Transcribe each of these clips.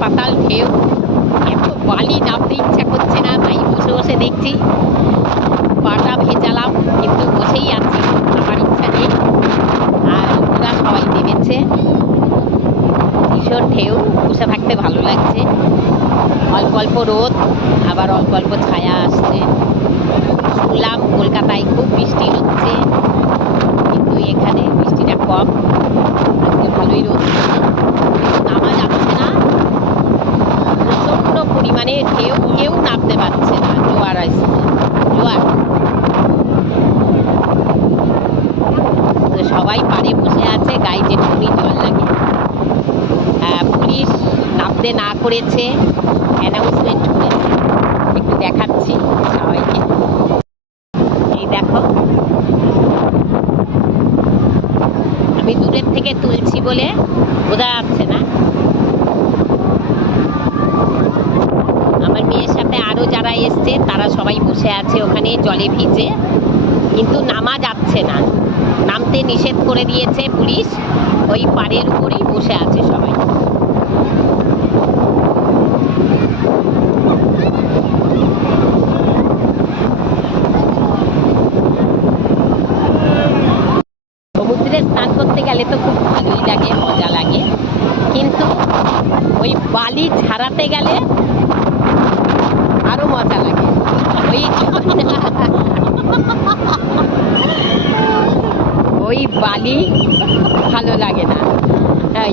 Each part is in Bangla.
পাতাল ঢেউ, এত বালি, নামতে ইচ্ছা করছে না, তাই বসে বসে দেখছি। পাটা ভেজালাম, কিন্তু বসেই আছি, আমার ইচ্ছা নেই। আর ওরা সবাই নেমেছে। ভীষণ ঢেউ, বসে থাকতে ভালো লাগছে। অল্প অল্প রোদ, আবার অল্প অল্প ছায়া আসছে। শুনলাম কলকাতায় খুব বৃষ্টি হচ্ছে, কিন্তু এখানে বৃষ্টিটা কম। আজকে ভালোই রোদ, নামা যাচ্ছে না। প্রচণ্ড পরিমাণে ঢেউ, কেউ নামতে পারছে না, জোয়ার আসছে, জোয়ার। তো সবাই পাড়ে বসে আছে, গায়ে যেটুকুনি জল লাগে। পুলিশ নামতে না করেছে, অ্যানাউন্সমেন্ট করেছে, একটু দেখাচ্ছি সবাইকে। এই দেখো, আমি দূরের থেকে তুলছি বলে বোঝা যাচ্ছে না। আমার মেয়ের সাথে আরো যারা এসছে তারা সবাই বসে আছে ওখানে জলে ভিজে, কিন্তু নামা যাচ্ছে না, নামতে নিষেধ করে দিয়েছে পুলিশ। ওই পাড়ের উপরেই বসে আছে সবাই। সমুদ্রে স্নান করতে গেলে তো খুব ভালোই লাগে, মজা লাগে, কিন্তু ওই বালি ছাড়াতে গেলে আরো মজা লাগে। ওই ওই বালি ভালো লাগে না,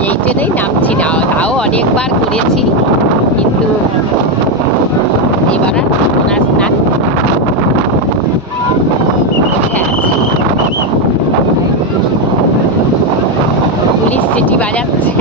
এই জন্যই নামছি না। তাও অনেকবার করেছি, কিন্তু এবার আর না স্নান। পুলিশ সিটি বাজাচ্ছে।